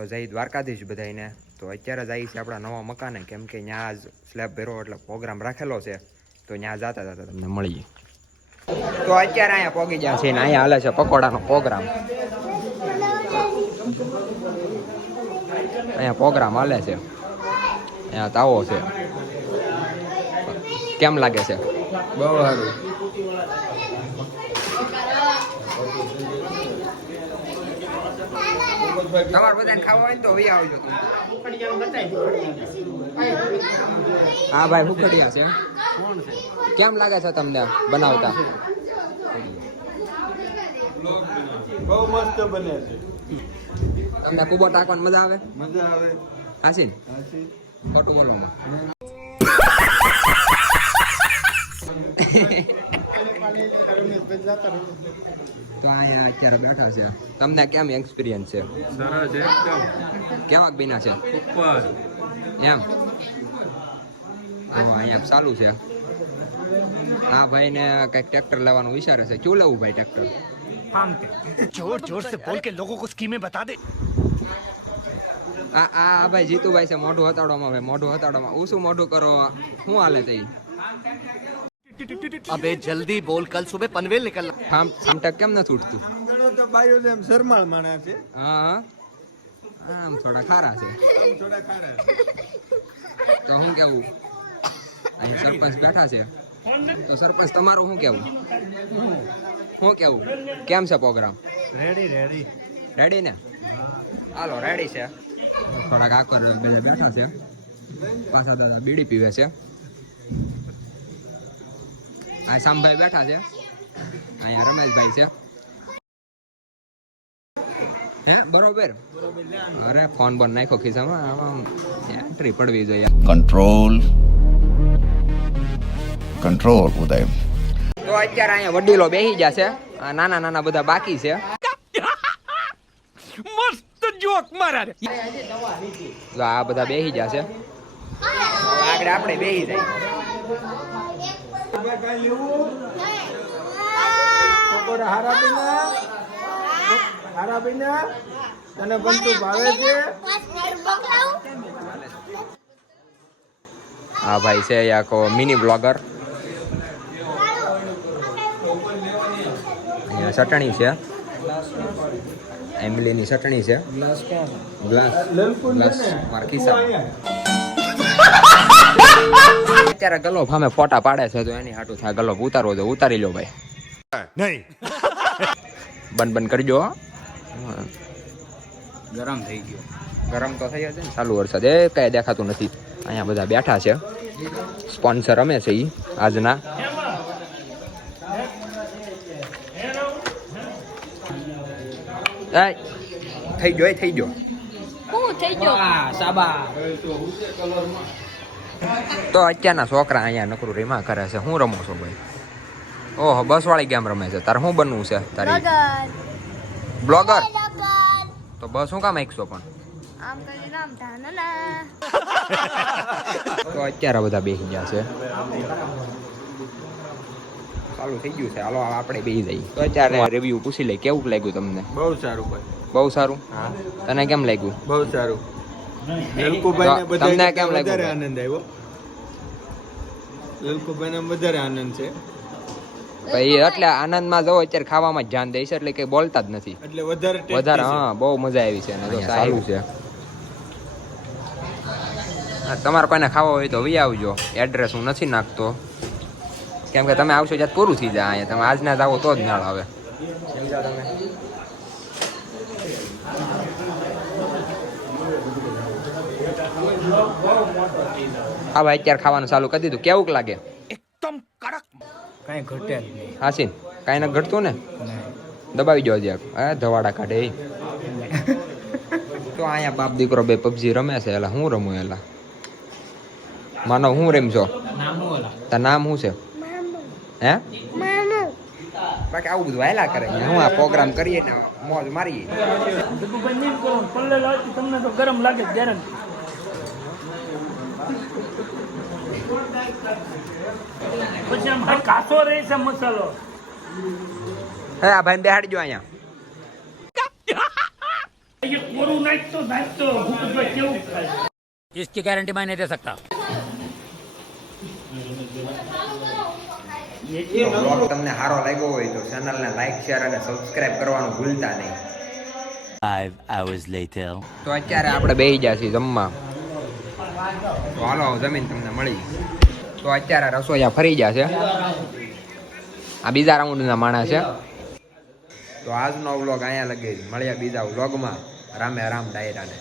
તો જય દ્વારકાધીશ બધાને તો અત્યારે જ આવી છે આપણા નવા મકાને. કેમ કે ત્યાં જ સ્લેબ ભેરો એટલે પ્રોગ્રામ રાખેલો છે. તો ત્યાં જતા જતા તમને મળીએ. તો અત્યારે અહીંયા પોગી ગયા છે ને અહીંયા હાલે છે પકોડાનો પ્રોગ્રામ અહીંયા પ્રોગ્રામ હાલે છે. અહીંયા તાવો છે. કેમ લાગે છે? બહુ સારું. તમારે બધાને ખાવા હોય તો વી આવજો હા ભાઈ મુખડિયા છે કેમ લાગે છે તમને બનાવતા? બહુ મસ્ત બને છે. તમને કુબો ટાકવાની મજા આવે? મજા આવે. હાસીન હાસીન ખોટું બોલો જતા તો અહીંયા અત્યારે બેઠા છે. તમને કેમ એક્સપિરિયન્સ છે? સરસ એકદમ કેવાક બીના છે? ઉપર એમ? અહીંયા ચાલુ છે. હા ભાઈ ને કંઈક ટ્રેક્ટર લેવાનું વિચારે છે. શું લેવું ભાઈ ટ્રેક્ટર જોર જોર સે બોલ કે લોકો કો સ્કીમે બતા દે. આ આ ભાઈ જીતુભાઈ છે મોઢું હતાડવામાં ભાઈ મોઢું હતાડવામાં. હું શું મોઢું કરો? શું હાલે તઈ? અબે જલ્દી બોલ કલ સુબે પનવેલ નીકળના થામ થામટક કેમ ન છૂટતું આંગળો તો બાયો જેમ શરમાળ માણા છે. હા આમ થોડા ખારા છે. આમ થોડા ખારા તો હું કેવું? અહીં સરપંચ બેઠા છે. તો સરપંચ તમારું શું કેવું? શું કેવું? કેમ છે પ્રોગ્રામ રેડી રેડી રેડી ને? હાલો રેડી છે. થોડાક આકર બેઠા છે. પાછા દાદા બીડી પીવે છે. આ શામભાઈ બેઠા છે. અહીંયા રમેશભાઈ છે. હે બરોબર? અરે ફોન બંધ નાખો ખિસ્સામાં. કંટ્રોલ અત્યારે અહીંયા વડીલો બેસી જશે નાના નાના બધા બાકી છે. મસ્ત જોક આ બધા બેસી જશે આગળ આપણે બેસી જાય. કાંઈ લેવું? પકોડા હારા પીના? હારા પીના? તને બનતું ભાવે છે? આ ભાઈ છે એક મિની બ્લોગર અહીંયા ચટણી છે. એમલીની ચટણી છે. ગ્લાસ ક્યાં? ગ્લાસ મારા ખિસ્સામાં. અત્યારે ગલો ફામે ફોટા પાડે છે તો એની હાટું થાય ગલો ઉતારવો તો ઉતારી લો ભાઈ. નહીં. બંધ બંધ કરજો હો. ગરમ થઈ ગયો. ગરમ તો થઈ જશે ને. ચાલુ વરસાદ. એ કઈ દેખાતું નથી. અહીંયા બધા બેઠા છે. સ્પોન્સર અમે છે ઈ આજના. થઈ ગયો એ થઈ ગયો. હું થઈ ગયો? તો અત્યારના છોકરા અહીંયા નકરું રીમા કરે છે. હું રમો છો ભાઈ. ઓહો બસ વાળી ગેમ રમે છે. તારે શું બનવું છે? તારી બ્લોગર. તો બસ શું કામ એકસો પણ? આમ કરી નામ ધાનલા. તો અત્યારે બધા બેસી ગયા છે. ચાલુ થઈ ગયું છે. હાલો હવે આપણે બેસી જઈએ. તો અત્યારે રિવ્યુ પૂછી લઈ કેવું લાગ્યું તમને? બહુ સારું ભાઈ. બહુ સારું? હા. તને કેમ લાગ્યું? બહુ સારું. લલકુભાઈને તો તમને કેમ લાગ્યું વધારે આનંદ આવ્યો? લલકુભાઈને વધારે આનંદ છે. ભાઈ એટલે આનંદમાં જવો અત્યારે ખાવામાં જ ધ્યાન દે છે એટલે કઈ બોલતા જ નથી. એટલે વધારે વધારે હા બહુ મજા આવી છે અને સારું છે તમારે કોઈને ખાવા હોય તો વી આવજો. એડ્રેસ હું નથી નાખતો. કેમ કે તમે આવશો જ્યાં પૂરું થઈ જાય અહીંયા. તમે આજના જ આવો તો જ નાળ આવે. આ ભાઈ અત્યારે ખાવાનું ચાલુ કરી દીધું. કેવું લાગે? એકદમ કડક. કાંઈ ઘટે નહીં. હાસીન કાંઈ ન ઘટતું ને? દબાવી દો હજી આ ધવાડા કાઢે તો અહીંયા બાપ દીકરો બે પબજી રમે છે એટલે હું રમું એલા? માનો હું રમશો? તાર નામ શું છે? હે? બાકી આવું બધું વહેલા કરે. હું આ પ્રોગ્રામ કરીએ ને મોજ મારીએ. તમને તો ગરમ લાગે ગેરંટી પછી આમ હાથ કાચો રહે છે મસાલો હે આ ભાઈ બેહાડજો અહીંયા એ કોરું નાખતો નાખતો ભૂપતભાઈ કેવું ખાય इसकी गारंटी मैं नहीं दे सकता બ્લોગ તમને સારો લાગ્યો હોય તો ચેનલને લાઈક શેર અને સબસ્ક્રાઇબ કરવાનું ભૂલતા નહીં फाइव आवर्स लेटर તો અત્યારે આપણે બેસી ગયા છીએ જમવા તો હાલો જમીન તમને મળી તો અત્યારે રસોઈયા ફરી ગયા છે. આ બીજા રાઉન્ડના માણસ છે. તો આજનો વ્લોગ અહીંયા લગે મળ્યા બીજા વ્લોગમાં રામે રામ ડાયરાને.